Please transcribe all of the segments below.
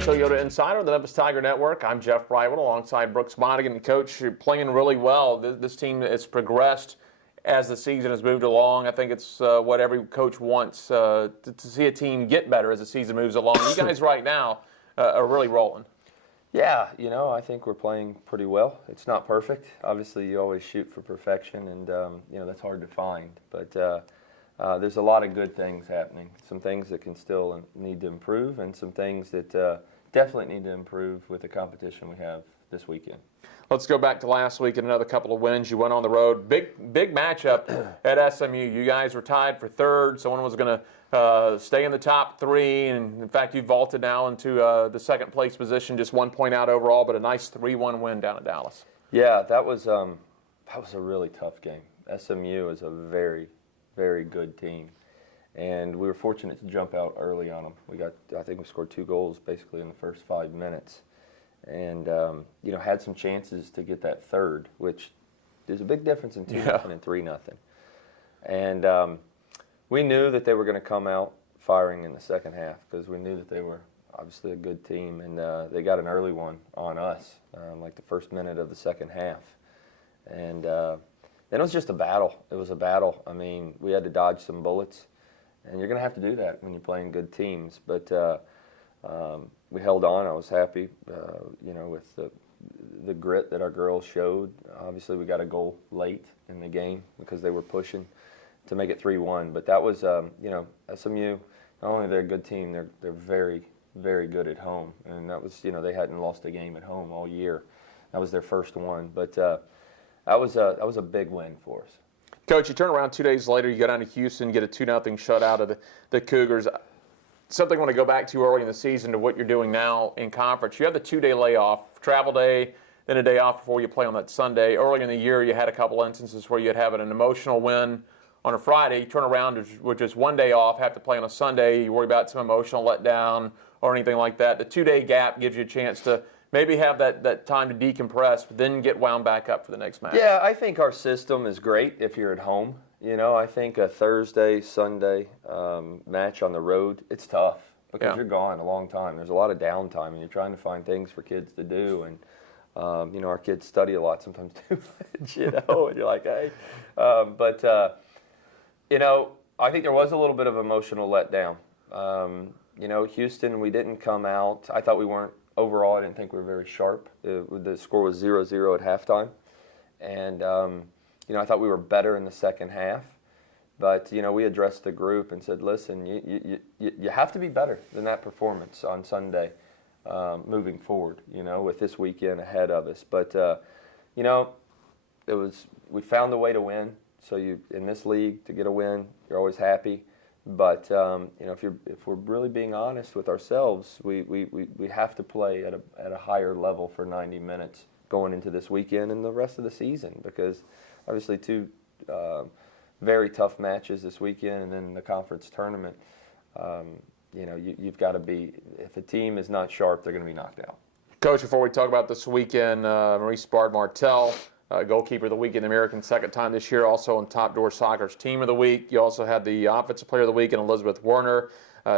Toyota Insider of the Memphis Tiger Network. I'm Jeff Brightwood alongside Brooks Monaghan. Coach, you're playing really well. This team has progressed as the season has moved along. I think it's what every coach wants, to see a team get better as the season moves along. You guys right now are really rolling. Yeah, I think we're playing pretty well. It's not perfect. Obviously, you always shoot for perfection, and that's hard to find. But there's a lot of good things happening. Some things that can still need to improve, and some things that definitely need to improve with the competition we have this weekend. Let's go back to last week and another couple of wins. You went on the road. Big matchup at SMU. You guys were tied for third. Someone was going to stay in the top three. And, in fact, you vaulted now into the second place position, just 1 point out overall, but a nice 3-1 win down at Dallas. Yeah, that was a really tough game. SMU is a very, very good team. And we were fortunate to jump out early on them. I think we scored 2 goals basically in the first 5 minutes. And, had some chances to get that third, which there's a big difference in 2-0 and 3-0. And we knew that they were going to come out firing in the second half because we knew that they were obviously a good team. And they got an early one on us, like the first minute of the second half. And then it was just a battle. It was a battle. I mean, we had to dodge some bullets. And you're going to have to do that when you're playing good teams. But we held on. I was happy, with the grit that our girls showed. Obviously, we got a goal late in the game because they were pushing to make it 3-1. But that was, SMU, not only they're a good team, they're very, very good at home. And that was, they hadn't lost a game at home all year. That was their first one. But that was a big win for us. Coach, you turn around 2 days later, you go down to Houston, get a 2-0 shutout of the Cougars. Something I want to go back to early in the season to what you're doing now in conference. You have the 2-day layoff, travel day, then a day off before you play on that Sunday. Early in the year, you had a couple instances where you'd have an emotional win on a Friday. You turn around with just 1 day off, have to play on a Sunday. You worry about some emotional letdown or anything like that. The 2-day gap gives you a chance to maybe have that time to decompress, but then get wound back up for the next match. Yeah, I think our system is great if you're at home. I think a Thursday, Sunday match on the road, it's tough because you're gone a long time. There's a lot of downtime, and you're trying to find things for kids to do. And, our kids study a lot sometimes too, and you're like, hey. I think there was a little bit of emotional letdown. Houston, we didn't come out. I thought we weren't. Overall, I didn't think we were very sharp. The score was 0-0 at halftime. And, I thought we were better in the second half. But, we addressed the group and said, listen, you have to be better than that performance on Sunday moving forward, with this weekend ahead of us. But, we found a way to win. So in this league, to get a win, you're always happy. But if we're really being honest with ourselves, we have to play at a higher level for 90 minutes going into this weekend and the rest of the season, because obviously 2 very tough matches this weekend and then the conference tournament. You've got to be, if a team is not sharp, they're going to be knocked out. Coach, before we talk about this weekend, Maurice Bard-Martell, goalkeeper of the week in the American, second time this year, also on Top Door Soccer's Team of the Week. You also had the Offensive Player of the Week in Elizabeth Werner,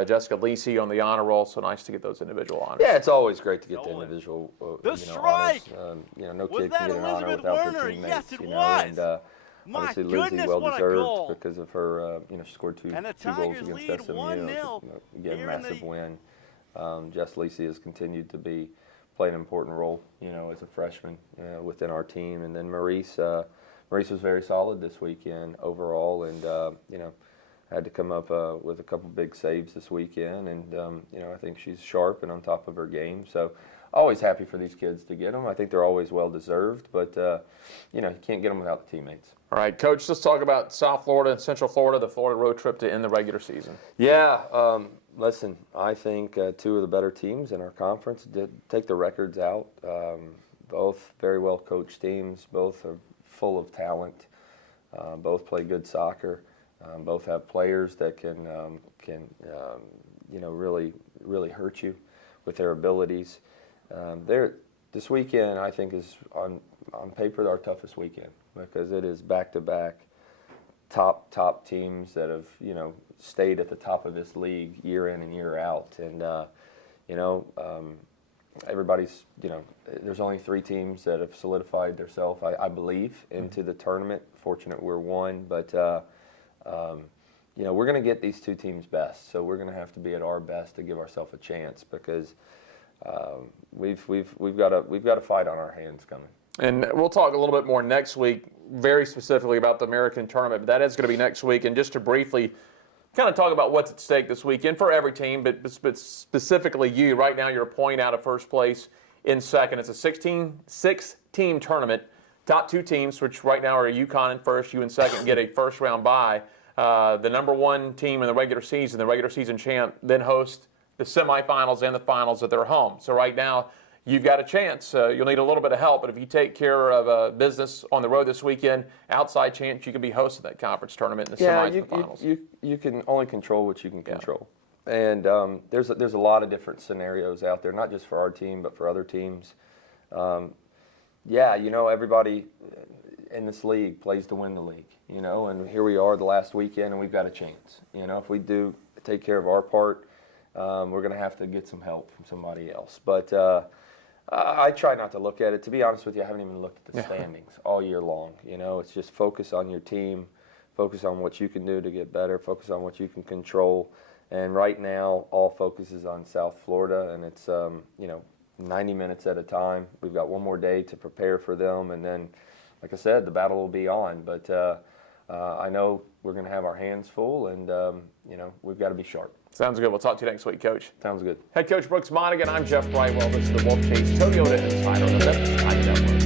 Jessica Lisi on the honor roll. So nice to get those individual honors. Yeah, it's always great to get the individual strike! honors. No Was kid that can get an honor Elizabeth without Werner? their teammates. Yes, it was. And, My obviously, goodness, Lizzie, well what a deserved goal. because of her. She scored two And the goals Tigers against lead SMU. 1-0 Again, here in massive the- win. Jess Lisi has continued to play an important role, as a freshman within our team. And then Maurice was very solid this weekend overall, and had to come up with a couple big saves this weekend. And I think she's sharp and on top of her game. So always happy for these kids to get them. I think they're always well deserved, but you can't get them without the teammates. All right, Coach, let's talk about South Florida and Central Florida, the Florida road trip to end the regular season. Yeah, listen, I think 2 of the better teams in our conference did take the records out. Both very well coached teams, both are full of talent, both play good soccer, both have players that can really hurt you with their abilities. This weekend, I think, is on paper our toughest weekend because it is back-to-back top teams that have stayed at the top of this league year in and year out. And Everybody's, there's only 3 teams that have solidified themselves, I believe, into the tournament. Fortunate we're one, but we're going to get these 2 teams best. So we're going to have to be at our best to give ourselves a chance, because we've got a fight on our hands coming. And we'll talk a little bit more next week, very specifically about the American tournament. But that is going to be next week. And just to briefly kind of talk about what's at stake this weekend for every team, but specifically you. Right now, you're a point out of first place in second. It's a 6-team tournament. Top 2 teams, which right now are UConn in first, you in second, get a first-round bye. The number 1 team in the regular season champ, then host the semifinals and the finals at their home. So right now, you've got a chance. You'll need a little bit of help, but if you take care of business on the road this weekend, outside chance you can be hosting that conference tournament in the semis and the finals. You can only control what you can control. And there's a lot of different scenarios out there, not just for our team, but for other teams. Everybody in this league plays to win the league, and here we are the last weekend, and we've got a chance. If we do take care of our part, we're going to have to get some help from somebody else. But I try not to look at it. To be honest with you, I haven't even looked at the standings all year long. It's just focus on your team, focus on what you can do to get better, focus on what you can control. And right now, all focus is on South Florida, and it's 90 minutes at a time. We've got one more day to prepare for them, and then, like I said, the battle will be on. But I know we're going to have our hands full, and we've got to be sharp. Sounds good. We'll talk to you next week, Coach. Sounds good. Head Coach Brooks Monaghan, I'm Jeff Brightwell. This is the Wolfchase Toyota Insider on the Memphis Network.